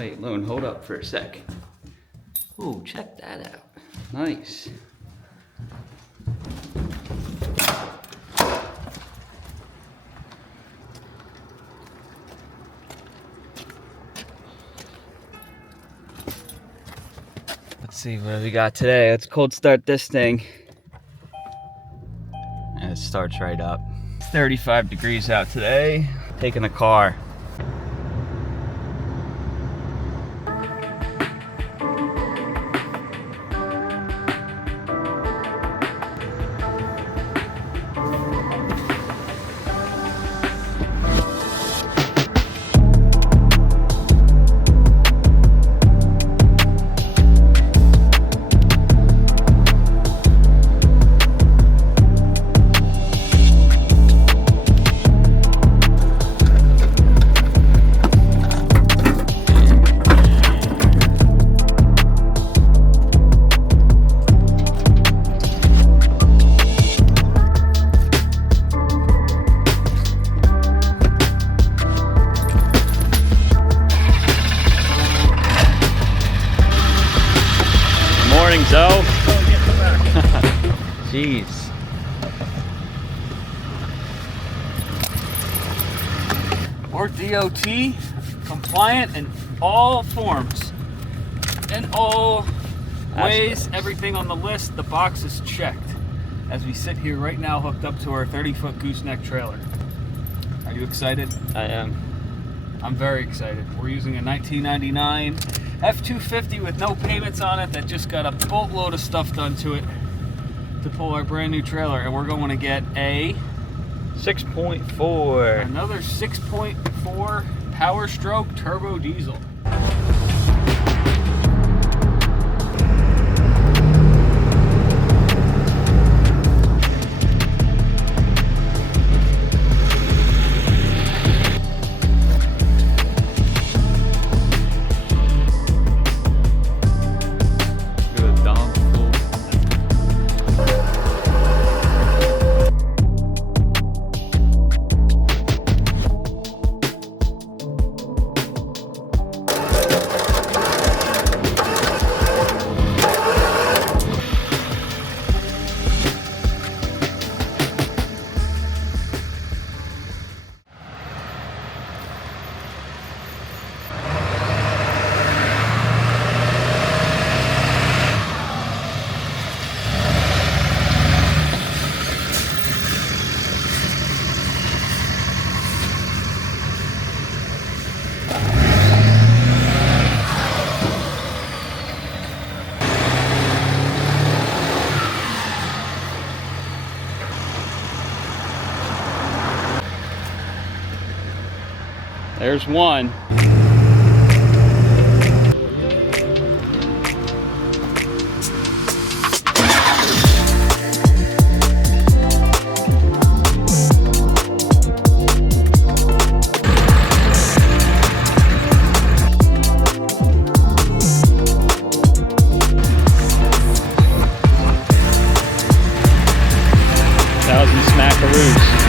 Wait, Lone, hold up for a sec. Ooh, check that out. Nice. Let's see what we got today. Let's cold start this thing. And it starts right up. It's 35 degrees out today. Taking a car. So, jeez. We're DOT compliant in all forms, in all ways. Everything on the list, the box is checked. As we sit here right now, hooked up to our 30-foot gooseneck trailer. Are you excited? I am. I'm very excited. We're using a 1999 F-250 with no payments on it that just got a boatload of stuff done to it to pull our brand new trailer, and we're going to get a 6.4. Another 6.4 Power Stroke turbo diesel. There's one. Thousand smackaroos.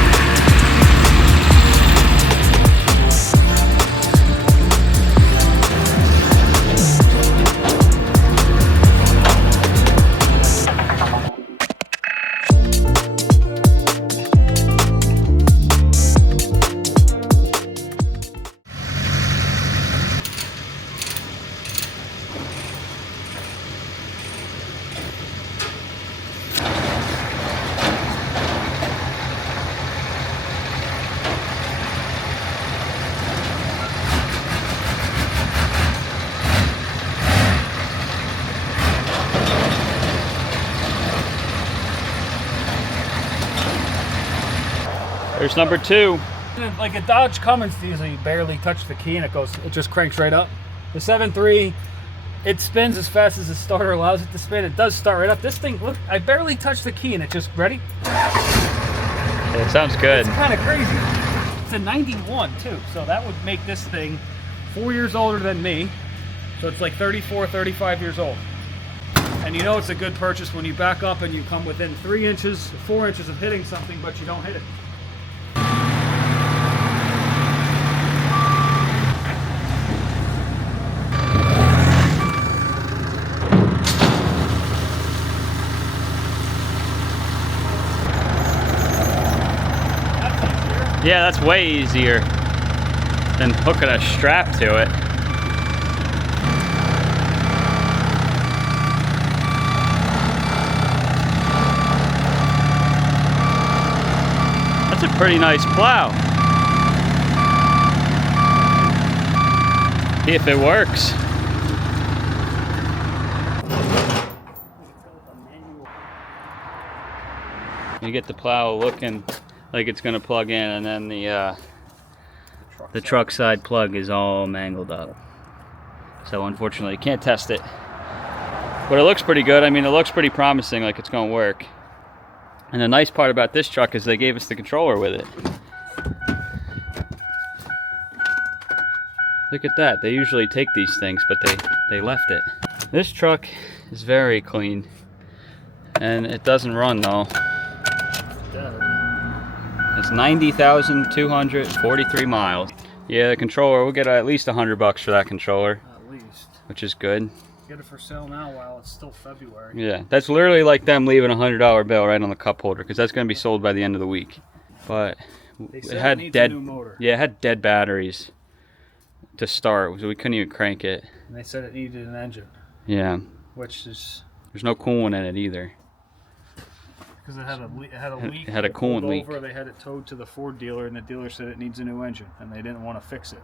There's number two. Like a Dodge Cummins diesel, you barely touch the key and it just cranks right up. The 7.3, it spins as fast as the starter allows it to spin. It does start right up. This thing, look, I barely touched the key and it just, ready? It sounds good. It's kind of crazy. It's a 91 too, so that would make this thing 4 years older than me. So it's like 34, 35 years old. And you know it's a good purchase when you back up and you come within 3 inches, 4 inches of hitting something, but you don't hit it. Yeah, that's way easier than hooking a strap to it. That's a pretty nice plow. See if it works. You get the plow looking like it's gonna plug in, and then the truck side plug is all mangled up. So unfortunately, you can't test it. But it looks pretty good. I mean, it looks pretty promising, like it's gonna work. And the nice part about this truck is they gave us the controller with it. Look at that. They usually take these things, but they left it. This truck is very clean. And it doesn't run though. It's 90,243 miles. Yeah, the controller, we'll get at least $100 for that controller. At least. Which is good. Get it for sale now while it's still February. Yeah, that's literally like them leaving a $100 bill right on the cup holder, because that's going to be sold by the end of the week. But it had dead, yeah, it had dead batteries to start, so we couldn't even crank it. And they said it needed an engine. Yeah. Which is... There's no coolant in it either. Because it had a leak. It had a coolant leak. They had it towed to the Ford dealer, and the dealer said it needs a new engine, and they didn't want to fix it.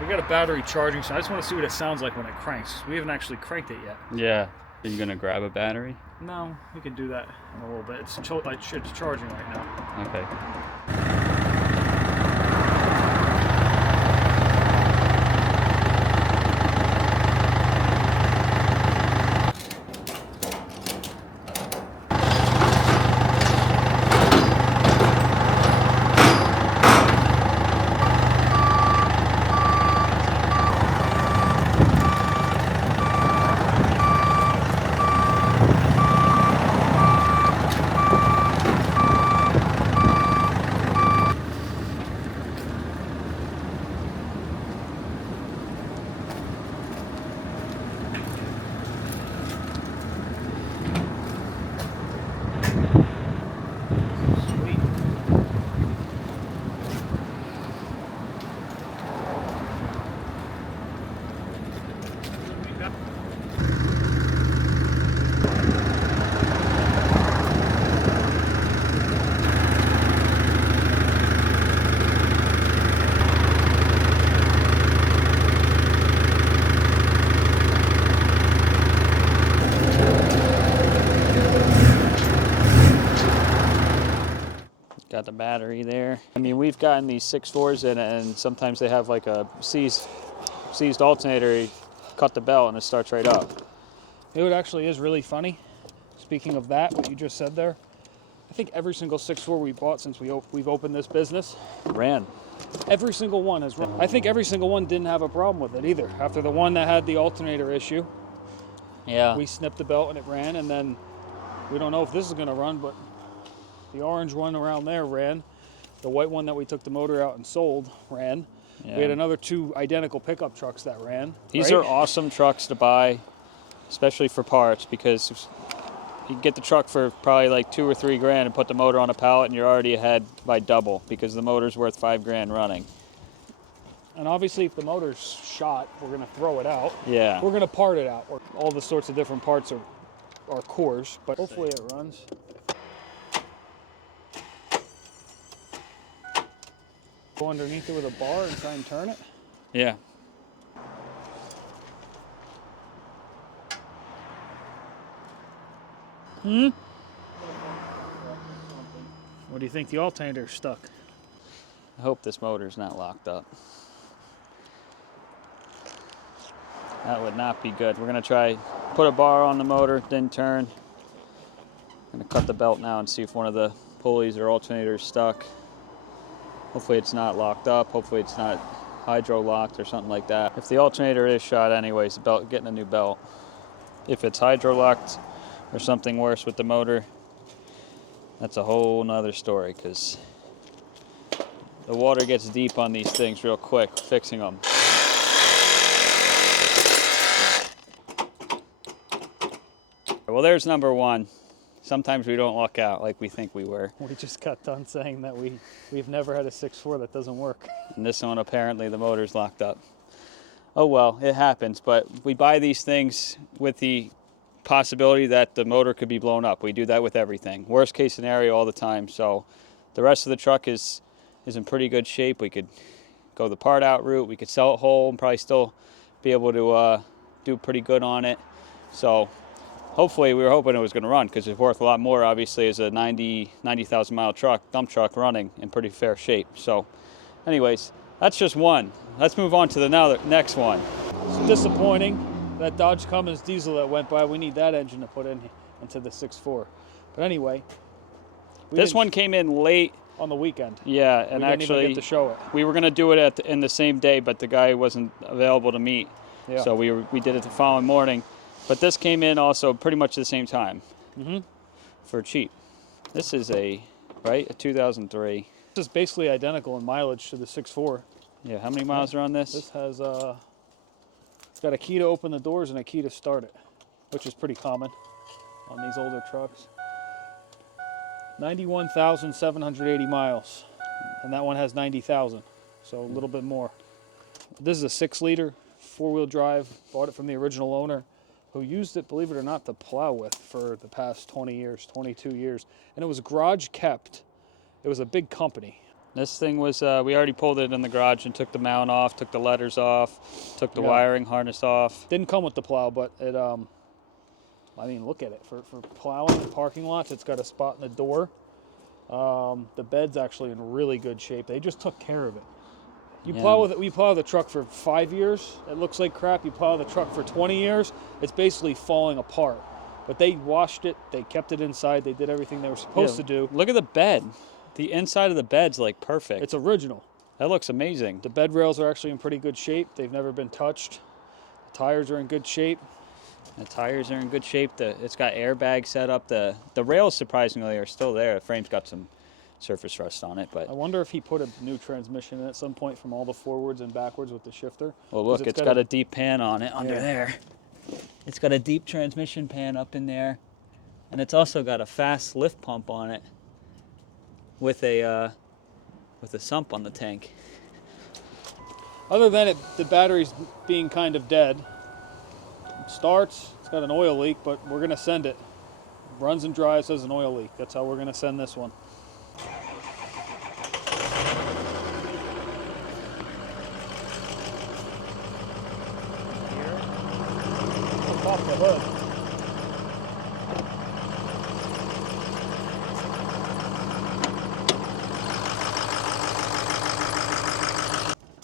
We got a battery charging, so I just want to see what it sounds like when it cranks. We haven't actually cranked it yet. Yeah. Are you gonna grab a battery? No, we can do that in a little bit. It's charging right now. Okay. Got the battery there. I mean, we've gotten these 6.4s in it, and sometimes they have like a seized alternator. You cut the belt and it starts right up. You know what actually is really funny? Speaking of that, what you just said there, I think every single 6.4 we bought since we've opened this business ran. Every single one has run. I think every single one didn't have a problem with it either. After the one that had the alternator issue, yeah, we snipped the belt and it ran, and then we don't know if this is going to run, but the orange one around there ran. The white one that we took the motor out and sold ran. Yeah. We had another 2 identical pickup trucks that ran. These are awesome trucks to buy, especially for parts, because you can get the truck for probably like $2 or $3 grand and put the motor on a pallet, and you're already ahead by double because the motor's worth $5 grand running. And obviously, if the motor's shot, we're going to throw it out. Yeah. We're going to part it out. All the sorts of different parts are cores, but hopefully it runs. Go underneath it with a bar and try and turn it? Yeah. What do you think? The alternator's stuck. I hope this motor's not locked up. That would not be good. We're gonna try put a bar on the motor, then turn. I'm gonna cut the belt now and see if one of the pulleys or alternators is stuck. Hopefully it's not locked up. Hopefully it's not hydro locked or something like that. If the alternator is shot anyways, the belt, getting a new belt. If it's hydro locked or something worse with the motor, that's a whole nother story, because the water gets deep on these things real quick, fixing them. Well, there's number one. sometimes we don't luck out like we think we were. We just got done saying that we've never had a 6.4 that doesn't work. And this one, apparently the motor's locked up. Oh well, it happens, but we buy these things with the possibility that the motor could be blown up. We do that with everything. Worst case scenario all the time. So the rest of the truck is in pretty good shape. We could go the part out route. We could sell it whole and probably still be able to do pretty good on it. So hopefully, we were hoping it was going to run because it's worth a lot more, obviously, as a 90,000 mile truck, dump truck running in pretty fair shape. So anyways, that's just one. Let's move on to the next one. It's disappointing. That Dodge Cummins diesel that went by, we need that engine to put into the 6.4. But anyway, this one came in late on the weekend. Yeah, and we didn't actually even get to show it. We were going to do it in the same day, but the guy wasn't available to meet. Yeah. So we did it the following morning. But this came in also pretty much the same time. For cheap. This is a 2003. This is basically identical in mileage to the 6.4. Yeah, how many miles are on this? This has it's got a key to open the doors and a key to start it, which is pretty common on these older trucks. 91,780 miles, and that one has 90,000, so a little bit more. This is a 6-liter, 4-wheel drive. Bought it from the original owner, who used it, believe it or not, to plow with for the past 20 years, 22 years, and it was garage kept. It was a big company. This thing was, we already pulled it in the garage and took the mount off, took the letters off, took the wiring harness off. Didn't come with the plow, but it, I mean, look at it. For plowing in parking lots, it's got a spot in the door. The bed's actually in really good shape. They just took care of it. You plow with it. We plow the truck for 5 years. It looks like crap. You plow the truck for 20 years. It's basically falling apart. But they washed it. They kept it inside. They did everything they were supposed to do. Look at the bed. The inside of the bed's like perfect. It's original. That looks amazing. The bed rails are actually in pretty good shape. They've never been touched. The tires are in good shape. The tires are in good shape. It's got airbags set up. The rails, surprisingly, are still there. The frame's got some surface rust on it. But I wonder if he put a new transmission in at some point from all the forwards and backwards with the shifter. Well, look, it's got a deep pan on it under there. It's got a deep transmission pan up in there. And it's also got a fast lift pump on it with a sump on the tank. Other than the battery's being kind of dead, it starts, it's got an oil leak, but we're gonna send it. Runs and drives as an oil leak. That's how we're gonna send this one. Here, we'll pop the hood.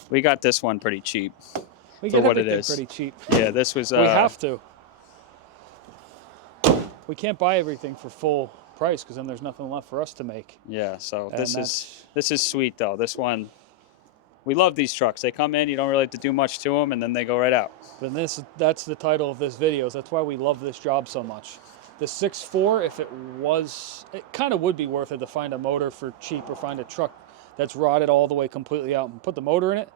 We got this one pretty cheap. We for get what it everything is. pretty cheap. Yeah, this was. We have to. We can't buy everything for full price because then there's nothing left for us to make. Yeah, so And this is sweet though. This one, we love these trucks. They come in, you don't really have to do much to them, and then they go right out. But that's the title of this video. That's why we love this job so much. The 6.4, if it kind of would be worth it to find a motor for cheap or find a truck that's rotted all the way completely out and put the motor in it.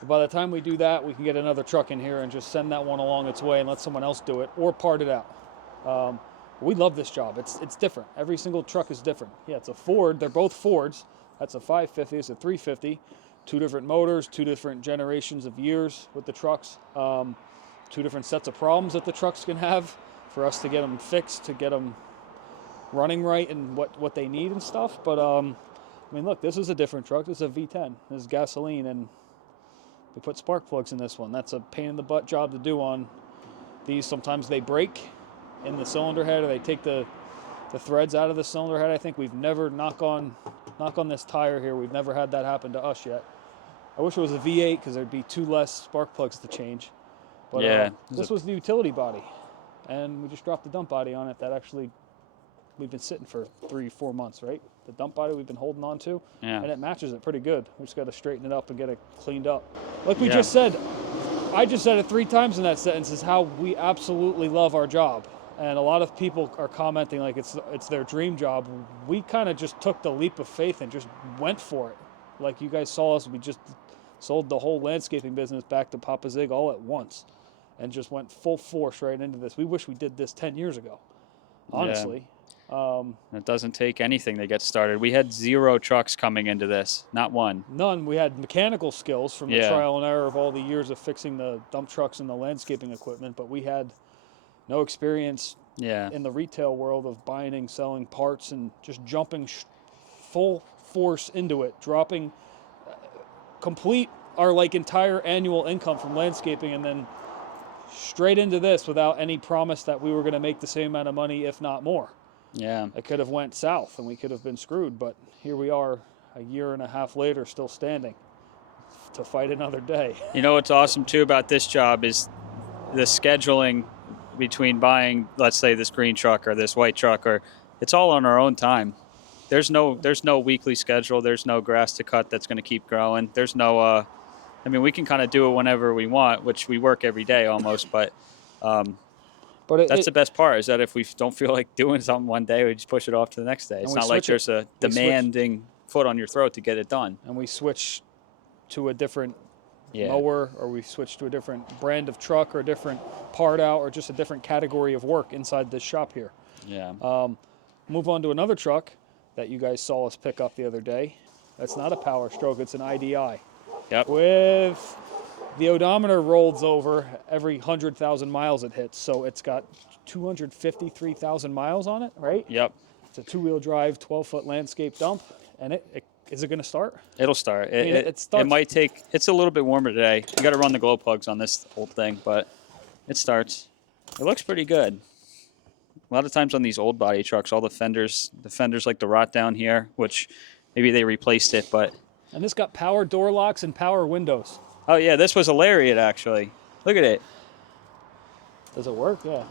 But by the time we do that, we can get another truck in here and just send that one along its way and let someone else do it or part it out. We love this job. It's different. Every single truck is different. Yeah, it's a Ford. They're both Fords. That's a 550. It's a 350. 2 different motors, 2 different generations of years with the trucks. 2 different sets of problems that the trucks can have for us to get them fixed, to get them running right and what they need and stuff. But I mean, look, this is a different truck. This is a V10. This is gasoline, and we put spark plugs in this one. That's a pain in the butt job to do on these. Sometimes they break in the cylinder head, or they take the threads out of the cylinder head. I think we've never knock on this tire here. We've never had that happen to us yet. I wish it was a V8 because there'd be 2 less spark plugs to change. But yeah, this was the utility body, and we just dropped the dump body on it. That actually we've been sitting for 3-4 months, right? The dump body we've been holding on to, and it matches it pretty good. We just got to straighten it up and get it cleaned up. Like we just said, I just said it 3 times in that sentence, is how we absolutely love our job. And a lot of people are commenting like it's their dream job. We kind of just took the leap of faith and just went for it. Like you guys saw us, we just sold the whole landscaping business back to Papa Zig all at once and just went full force right into this. We wish we did this 10 years ago, honestly. It doesn't take anything to get started. We had 0 trucks coming into this, not one. None. We had mechanical skills from the Yeah. trial and error of all the years of fixing the dump trucks and the landscaping equipment, but we had no experience Yeah. in the retail world of buying and selling parts and just jumping full force into it, dropping complete our like entire annual income from landscaping and then straight into this without any promise that we were going to make the same amount of money, if not more. Yeah. It could have went south and we could have been screwed, but here we are a year and a half later still standing to fight another day. You know what's awesome too about this job is the scheduling between buying, let's say, this green truck or this white truck, or it's all on our own time. There's no weekly schedule. There's no grass to cut that's going to keep growing. There's no I mean, we can kind of do it whenever we want, which we work every day almost, but that's the best part, is that if we don't feel like doing something one day, we just push it off to the next day. It's not like there's a demanding foot on your throat to get it done. And we switch to a different mower, or we switch to a different brand of truck, or a different part out, or just a different category of work inside this shop here. Yeah. Move on to another truck that you guys saw us pick up the other day. That's not a Power Stroke, it's an IDI. Yep. With the odometer rolls over every 100,000 miles it hits, so it's got 253,000 miles on it, right? Yep. It's a 2-wheel drive, 12-foot landscape dump, and is it going to start? It'll start. It starts. It might take. It's a little bit warmer today. You got to run the glow plugs on this old thing, but it starts. It looks pretty good. A lot of times on these old body trucks, all the fenders like to rot down here, which maybe they replaced it, but. And this got power door locks and power windows. Oh yeah, this was a Lariat actually. Look at it. Does it work? Yeah.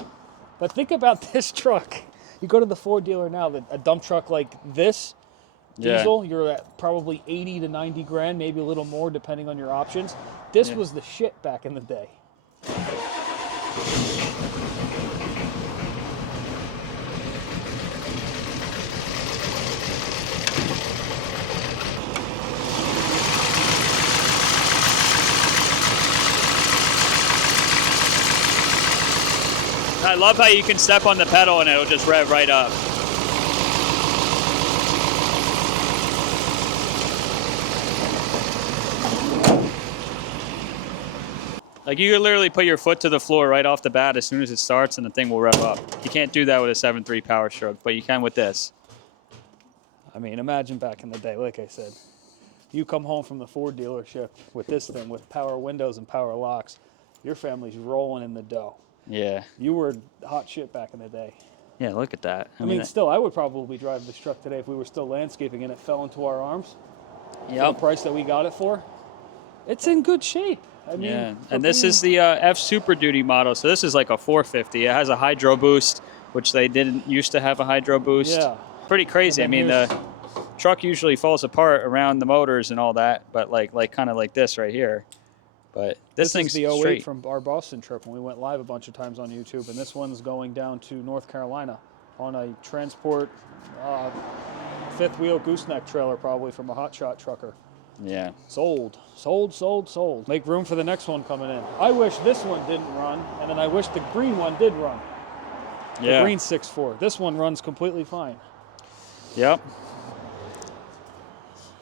But think about this truck. You go to the Ford dealer now, a dump truck like this, diesel, you're at probably 80 to 90 grand, maybe a little more depending on your options. This was the shit back in the day. I love how you can step on the pedal and it'll just rev right up. Like you can literally put your foot to the floor right off the bat as soon as it starts and the thing will rev up. You can't do that with a 7.3 Power Stroke, but you can with this. I mean, imagine back in the day, like I said, you come home from the Ford dealership with this thing with power windows and power locks, your family's rolling in the dough. Yeah. You were hot shit back in the day. Yeah, look at that. I mean, still, I would probably drive this truck today if we were still landscaping and it fell into our arms. Yeah. The price that we got it for. It's in good shape. I mean, yeah, and this is the F Super Duty model. So this is like a 450. It has a hydro boost, which they didn't used to have a hydro boost. Yeah. Pretty crazy. I mean, the truck usually falls apart around the motors and all that, but like kind of like this right here. But this thing's is the 08 straight. from our Boston trip when we went live a bunch of times on YouTube, and this one's going down to North Carolina on a transport fifth wheel gooseneck trailer, probably from a hotshot trucker. Yeah. Sold. Make room for the next one coming in. I wish this one didn't run, and then I wish the green one did run. Yeah. The green 6.4. This one runs completely fine. Yep.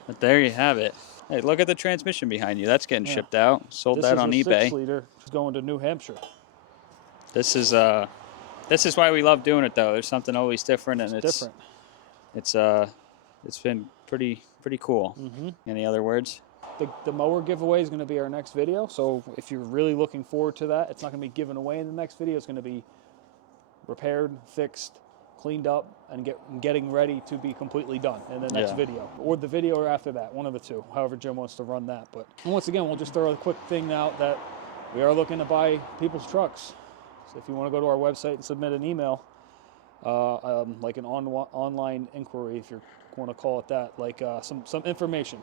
But there you have it. Hey, look at the transmission behind you. That's getting shipped out. Sold that on eBay. 6-liter. It's going to New Hampshire. This is why we love doing it though. There's something always different, and it's different. It's been pretty cool. Mm-hmm. Any other words? The mower giveaway is going to be our next video. So if you're really looking forward to that, it's not going to be given away in the next video. It's going to be repaired, fixed, cleaned up, and getting ready to be completely done in the next video. Or the video after that, one of the two, however Jim wants to run that. But once again, we'll just throw a quick thing out that we are looking to buy people's trucks. So if you want to go to our website and submit an email, like an online inquiry, if you want to call it that, like some information,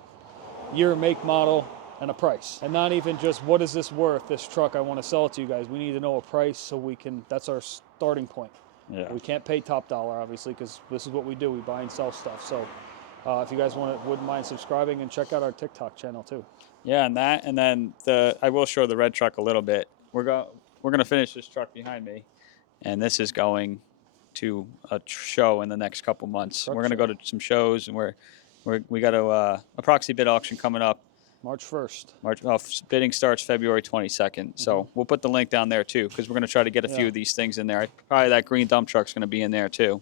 year, make, model, and a price. And not even just what is this worth, this truck, I want to sell it to you guys. We need to know a price so we can, that's our starting point. Yeah. We can't pay top dollar, obviously, because this is what we do. We buy and sell stuff. So if you guys wouldn't mind subscribing and check out our TikTok channel too. Yeah, and then I will show the red truck a little bit. We're gonna finish this truck behind me, and this is going to a show in the next couple months. Truck We're going to show. go to some shows, and we got a Proxibid auction coming up. March 1st. Bidding starts February 22nd. So we'll put the link down there too, because we're going to try to get a few Yeah. of these things in there. Probably that green dump truck's going to be in there too.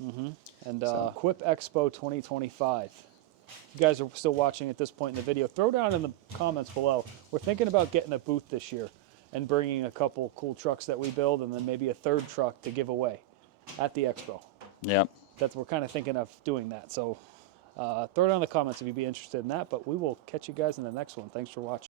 And Quip Expo 2025. If you guys are still watching at this point in the video, throw down in the comments below. We're thinking about getting a booth this year and bringing a couple cool trucks that we build, and then maybe a third truck to give away at the expo. Yep. We're kind of thinking of doing that. So throw down in the comments if you'd be interested in that. But we will catch you guys in the next one. Thanks for watching.